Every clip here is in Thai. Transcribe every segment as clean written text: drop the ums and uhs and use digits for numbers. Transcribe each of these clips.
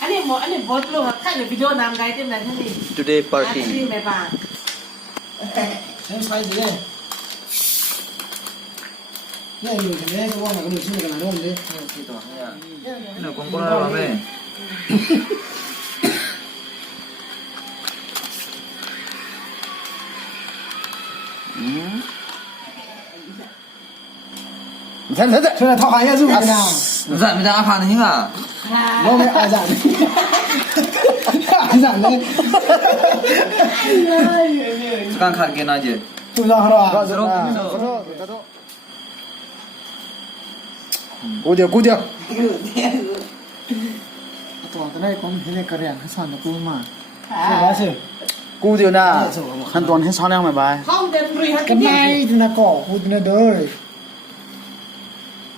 อันนี้หมดอันนี้บดลูกครับข้างในวิดีโอนำไกด์เต็มเลยท่านนี่ today party ที่ไม่บางใช้ไฟดีเลยเนี่ยอยู่ตรงนี้ก็ว่ามันก็มีชื่อกันนะนู่นดิ no comprar la me 真的，现在他好像是我呢，你在没在阿卡呢？你看，我没挨上的，挨上的，刚看给哪去？就上是吧？是喽，估计估计。ตัวตอนแรกผมเห็นในกระเรียนให้สอนตะกูมาใช่ไหมสิกูเดียวนะขั้นตอนให้สอนยังไม่บาย ห้องเดินรีฮัน กัน นี่ ไม่ดูนะก่อกูดูนะเด้อ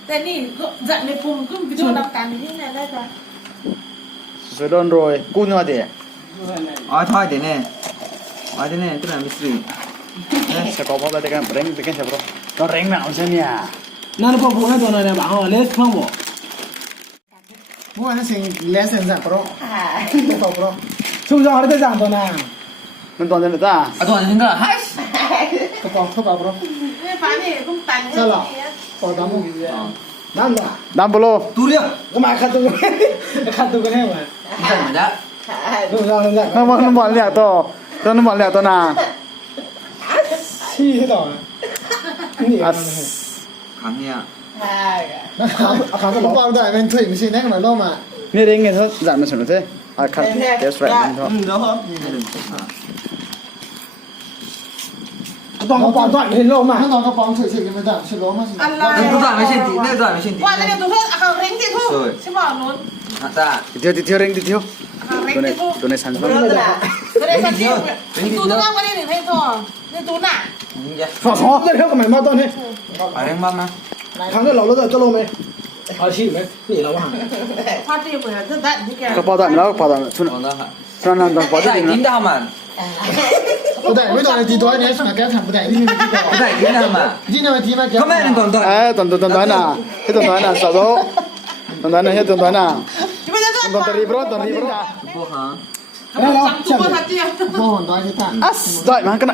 แต่นี่ก็จะในภูมิก็วิดีโอนำการที่ไหนได้จ้ะ สุดโดนโรยกูเนื้อเดีย 啊，他一点呢，啊，一点呢，这两没事。สกอร์พอได้กันเร่งได้กันใช่ปะต้องเร่งนะเอาเช่นเนี่ยนั่นพอพูดให้ตัวนั้นเนี่ยบ้างว่าเล็กคล่องบ่เมื่อวานนั่นสิ่งเล็กเส้นสั่งปะไม่ตกปะช่วงเช้าเขาได้สั่งตัวนั้นมันตอนเดินจ้า 啊，多少钱个？嗨， กระป๋องเข้าไปปะ ไม่ฟ้านี่ต้องตัน ใช่หรอต่อดำมุกอยู่เลยดำหรอดำโปโล 多少？ ก็มาขัดตัวขัดตัวกันให้มา 怎么的？ ดูเราเลยน้ำมันเหลี่ยตัวน้ำมันเหลี่ยตัวน่ะชี้ให้ต่อนี่看你啊，นะครับเอาขาก็บอกว่าได้เป็นถุยไม่ใช่แน่นอนล่อมานี่เรื่องเงี้ยเขาจัดมาสนุกใช่อ่ะคัดเดี๋ยวสวยมันเถอะต้องกระป๋องตัวเห็นโลมาต้องกระป๋องถุยๆกันไม่ได้ใช่โลมาสิ อะไร 那多少没现底？那多少没现底？ ว่าแล้วตัวเพื่อนเอาเร่งที่ทุ่งใช่ป่ะนู้น 啊，大， เที่ยวเที่ยวเร่งเที่ยว เอาเร่ง ตัวใน ที่ทุ่ง ตัวในสัน ไม่ได้สักทีตูต้องเอาไว้ในหนึ่งให้ตัวนี่ตูน่ะ 你家， ฝาท้องเที่ยวกันใหม่มาตอนนี้ 把人帮吗？ ครั้งนี้เราจะลงไหมเอาชีพไหมนี่เราว่า พาตีเหมือนจะได้ที่แก กระเป๋าตังค์แล้วกระเป๋าตังค์ชุน 懂得很。 ชุนนั่นต้องกระเป๋าตัง 在 ค์ 听 นะ 到嘛？ 不对，没到那地多，你还是那该看不对，你没地多。不在听到嘛？今天问题嘛，可没人懂得。哎，短呐，那短呐，少走，短呐，那短呐， ที่ไม่ได้ตัว 短的里不短里不。不行，来了，ตัวทัดเดียว 我很大一单。啊，对，蛮个那。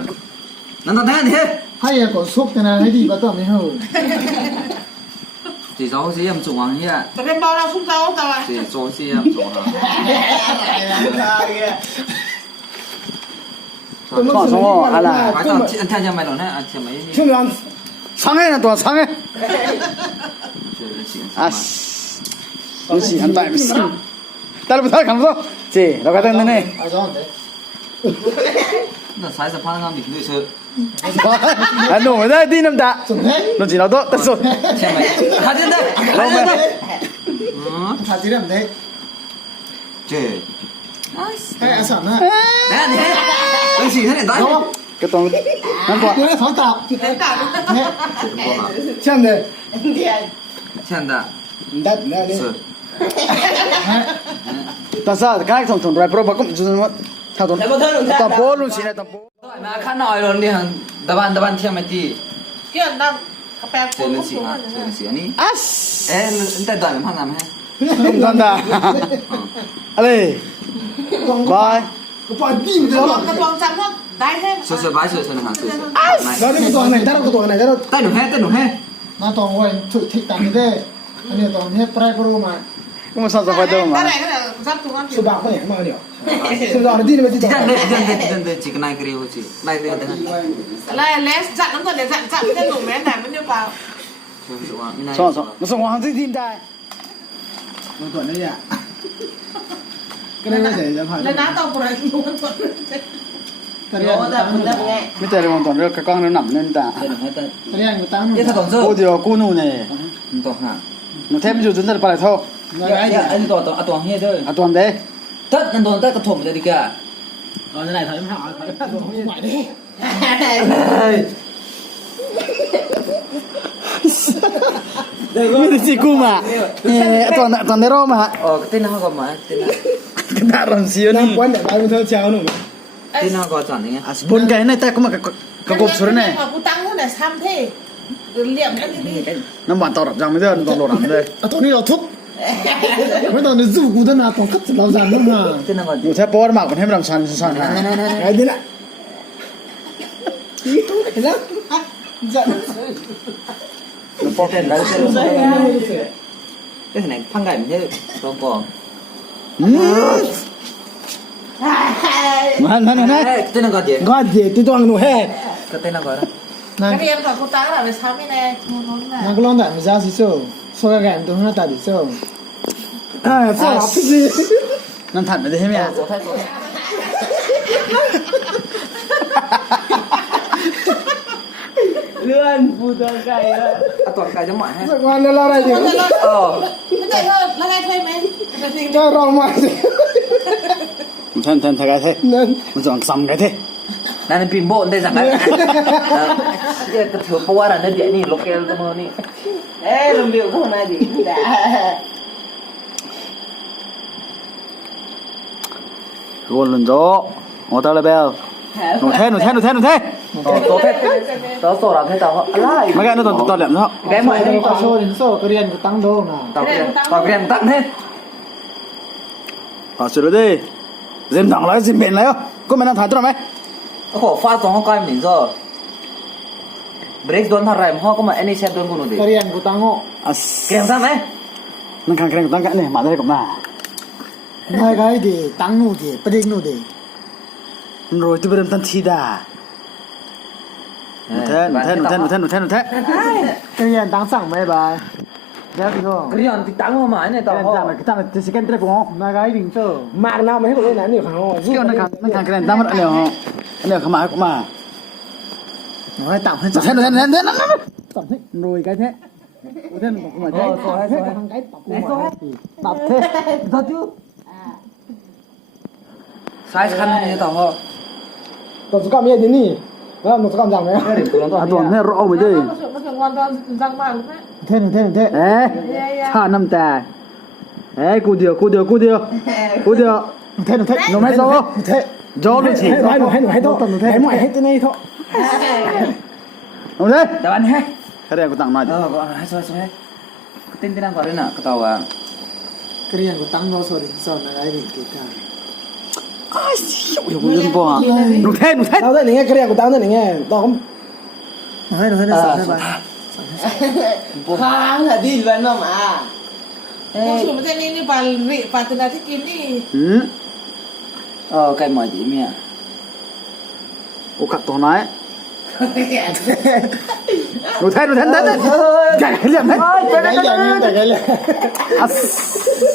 难道等下你？还有个熟的呢，那地方都没有。这早些也不做完些， แต่เป็นเบาเราทุ่งเจ้าแต่ว่า 这早些也不做哈。放松哦，好了。晚上天天买东西，天买一。听着，长哎，多长哎。啊，东西很大，不是。带了不带看不到，这老个等等呢。那才是怕那个米对车。啊，弄没得地那么大，弄几老多，但是。天买，他真的，他真的。嗯。他这样的。这。哎，啥呢？等下你，东西他得打。个东，难怪。有点好大。 เห็นต่าง 这样的。现在。那是。但是啊，刚才从来不知道就是什么，他从到波路去了，到波。那看到有人很depan天没地。 เกี่ยวนั่งกาแฟ 这能行啊？这能行你？啊，哎，你带短没胖咱们？真的。阿嘞，拜。我把地都 ลองกระทรวงจำก็ได้แค่ 是白是那哈是。那这个多呢？那个多呢？那个。带你黑，带你黑。那当我出提单的，อันนี้ตอนนี้ปลายกรูมาก็มาสั่งสบายตัวมา ได้ก็ได้จับตัวกัน สุบะคนเนี่ยมาเดียวสุบะนี่ไม่ติดต่อ 这几个耐克的我去，耐克的。 อะไรเลสจัดน้ำตัวเดี๋ยวจัดไม่ได้หนุ่มแม่แต่ไม่ได้เปล่า สองมาส่งวางที่ทีมได้มาตัวนี้อ่ะก็ได้ไม่เสียจะผ่าน แล้วน้าต่อปลายรู้กันตัว ไม่แต่เรื่องตอนเรื่องกระก้องน้ำเนี่ยตาเรื่องกูตั้งกูเดียวกูนู่นเนี่ย 懂哈？ หนูเทปอยู่จนได้ปลายเท่า 哎，你多黑的。 อ่ะตัวนี้ 得，那多那个桶的这个。 อ๋อจะไหนถอยไม่เอาตัวนี้ใหม่ดิไม่ได้จีกูมาตัวนี้รอมา 哦，对那个嘛，对那。 กระดาษรันเสียนี่วันเดียวไปมันเท่าเช้าหนู 对那个长的呀。บนไก่ในแต่ก็มากระกบสุดเนี่ย กูตั้งตั้งแต่ทำเท่เหลี่ยมกันดี น้ำหวานต่อรับจังไม่ได้ต้องโดนรับเลยตัวนี้เราทุบ เ ไม่ต้องนึกสู้กูตั้งนานต้องคัดเราสั่นมาก Tên là gọi อยู่แค่ป้อนมากกว่าให้มันสั่นสั่น Này này này này ไอ้นี่แหละเห็นแล้วจะ Nó bỏ tên đấy Cái này phăng cảnh chứ Còn còn มันนะ Tên là gọi gì ก็เดี๋ยวตัวหนูแห่ Cái tên là gọi đó นั่น ก็เรียนกับคุณตาก็ไปซ้ำไม่แน่น้องน่ะ นั่นก็ลองแต่ไม่จ้าสิโซ่โซ่กันตัวหน้าตาดิโซ่โซ่พี่สินั่นถัดไปได้ใช่ไหม Số thay số thay เลื่อนปูตัวไก่อะ À toàn cái giống mọi hay สักวันแล้วอะไรอยู่ ไม่ใช่เธอแล้วไงเธอไหมจะทิ้ง ก็รอมาสิท่านทำไงเท่นั่นมันจะซ้ำไงเท่ Này pin bộ đây rằng đấy cái thứ bố là nó địa này lúc kia nó mơ đi Ê, làm biểu không ai gì đã. Gồm lần gió ngồi tao lại bèo nổ thế Tố thế Tố sổ là thế tao lại mấy cái nó toàn lẹm đó Cái mọi người có xô đến xô cái điên của tăng đô nào Tao cái tặng thế sửa đi dìm thẳng lại dìm bền lại không có mày đang thả tôi mày Khổ pha giống không coi mình giờ Break doon thằng rèm ho có mà anh ấy xem doon của nó đi cái điên của tăng hộ Kèm sao đấy nó khang cái của tăng cái này mà đây cũng là hai cái thì tăng nụ thì bất định nụ thì rồi tôi bây giờ tăng chi đà thế cái điên tăng sẵn mấy bài Đấy không? Cái điện thì tăng mà này tao ho cái thằng thì cái trip không? Mà cái đỉnh sơ. Mạng nào mà hết một cái này nhiều kháng hồ. Cái nó càng cái này tăng mất anh đều không mà cũng mà. Nói tạm hết. Thế tạm thế. Rồi cái thế. Ủa thế cũng mà thế. Thế thằng cái tập thế. Thật chứ. Size khăn như tao ho Còn số cảm nhận thế nhỉ? Nó số cảm rằng đấy. À tuần thế rõ mới đi. nó thường hoàn toàn răng vàng đấy Thế. Ê. Thả năm tà. Ê, cô điều. Thế. Nó mấy sao không? Thế. Gió nó chỉ. Nói thôi. Cái mọi hết cái này thôi. Không thế? Tao ăn hết Cái này của tặng nói. Gọi hai số hết Cái tên đang gọi đây nè Cái tao à Cái này của tăng nó rồi là cái gì kìa. Ai xíu hiểu cũng dân bò. Nó thế. Tao thấy nghe cái này của tăng này nghe. Tao không. Nó hay sợ thế bà. Kháng là đi vẫn mà mà. ผู้สูงประเทศนี้นี่ปาตนาที่กินนี่ Cái mọi gì mẹ Ủa cặp tổ nói. Nó thế. Cái liệm thế. Cái liệm.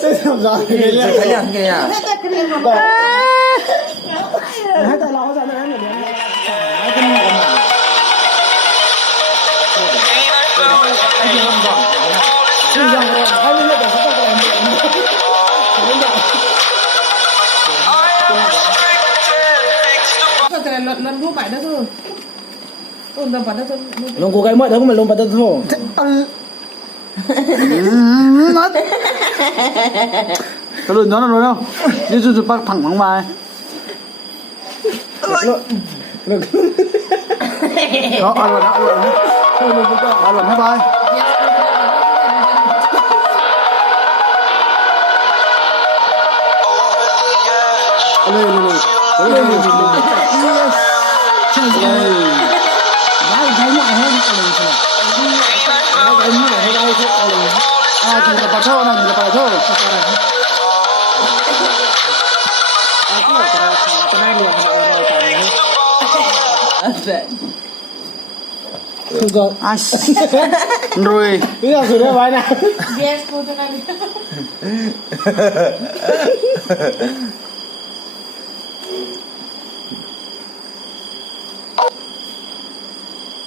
Thế làm sao cái liệm. Cái điện kìa ให้แต่เรียนมา Hai tay lão ra nữa này. Sao thế này lần lúc mãi đó thôi đồng bản đó thôi Lông của cái mọi đó cũng là lông bật thôi. Nó. Cái lươn nó rồi không? Đi chú bắt thẳng bài. Đó, ăn luôn hai bài. Thấy mọi hơn cái lươn thôi. Cái mọi hay đây thôi cái lươn. Chỉ là bà thơ này, là bà thơ. Cái này liền rồi không có. Rồi. Bây giờ rồi đấy bài nào. yes cô thế này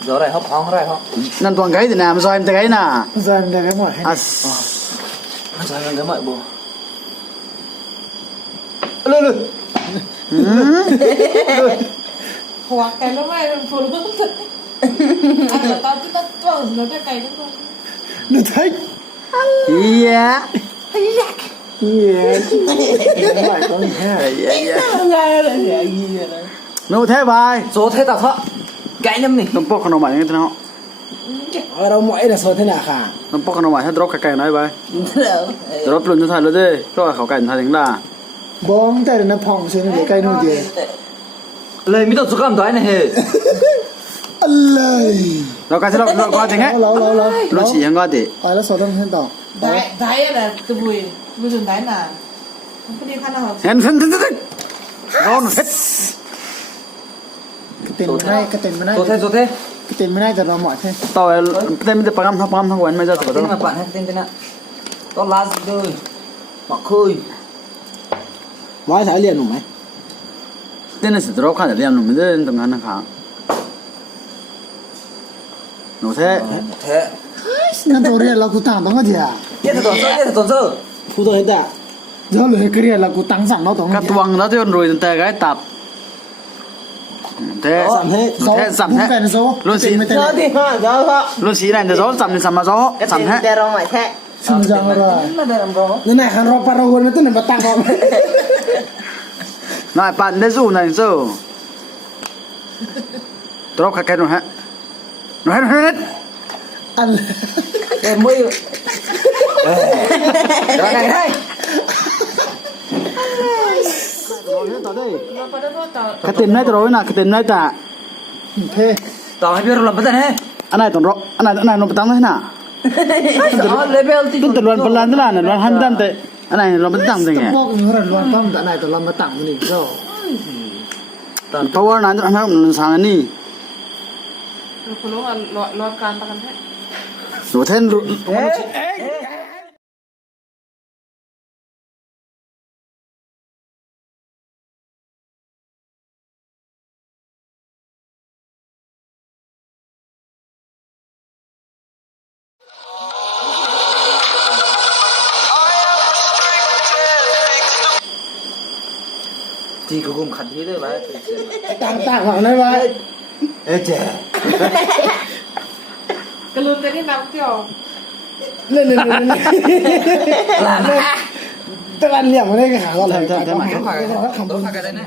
Gió này hấp ong này không Nên toàn cái thì làm do em cái nè. Do em cái mọi hay. Gió em cái mọi bộ Lư. hoặc cái lúc này phụ nữ ăn tao cứ tao nó cái cày nó thôi Nó thích. Yeah. Lại có nó thế bài. Số thế tao thọ Cái nhâm này Tông bốc nó mày như thế nào? เราหมอยแต่โซนที่ไหนค่ะ น้ำปอกกันเอาไว้ให้ดรอกไก่น้อยไป แล้ว ดรอกปลุนจะถ่ายเลยเด้ก็เขาไก่ถ่ายถึงล่า บ้องแต่ในพองเช่นเดียวใกล้นู่นเดียว เลยไม่ต้องสุกามตัวนี่เฮ้ อะไร เราไก่ที่เราก็ถึงไง เรา ฉี่ยังก็ดิ แล้วโซนต้องเห็นต่อ ได้อะไรตัวบุยจนได้น่ะมันก็ดีขนาด เห็นร้อนเฮ็ด กระเต็นไม่ได้กระเต็นไม่ได้ โซเทโซเท กระเต็นไม่ได้แต่เราหมอยใช่ ต่อเต็มจะปังทั้งวันไม่จะสุด เต้นมาปั่นให้เต้นนะต้องลาสด้วยปักคุย ว่าสายเรียนหนูไหม เต้นในสุดดรอกข้าจะเรียนหนุ่มไม่ได้ตรงนั้นนะครับหนูแท้ เท้ นั่นตัวเรียนเรากูต่างต้องก็เดียว เย็ดตัวเสื้อเย็ดตัวเสื้อ กูตัวเห็นแต่เดี๋ยวเลยเรียนเรากูตั้งสั่งเราต้อง กระตวงแล้วที่มันรวยจนแต่ไก่ตับแท้ สั่งให้โซ่สั่งให้เป็นโซ่ รุ่นสี ไม่เต้น เจ้าที่ห้าเจ้าก็ รุ่นสีไหนจะซ้อมสัมในสัมมาซ้อก ระ สัม ติน แท้ แต่เราหมายแท้ ชิมจังเลย มาเดินรอ นี่ไหนคันรอปารวนไม่ต้องไหนมาตั้งก่อน นายปั่นได้สู้นายสู้ดรอกไก่หนูฮะหนูเฮ็ด อัน เอ็มมือเดี๋ยวไหนให้ ต่อได้ เราไปได้ก็ต่อก ระตินไม่ตรอยนะกระตินไม่ตา เพ่ ต่อให้พี่เราลำบากให้ อันไหนต้องรออันไหนลงไปตั้งได้น่ะ อ๋อเลเวลที่ ตุ้นตะลวนพลันตะลานน่ะหันดันเตอันไหนลงไปตั้งได้ไง บอกอยู่ว่าล้วนต้องแต่ไหนแต่เรามาตั้งมันอีกก็ เพราะว่านั้นทำให้มันสางอันนี้ เราคนรู้ว่ารอการประกันแท้ หนูเท่น ที่กูคุมขัดที่ด้วยไหม ต่างของได้ไหม เอ๊ะเจ๊ กระลืมแต่นี่น้ำเกี่ยว เล่นตะวันเหลี่ยมไม่ได้ขาเราเลย ต้องขากันได้นะ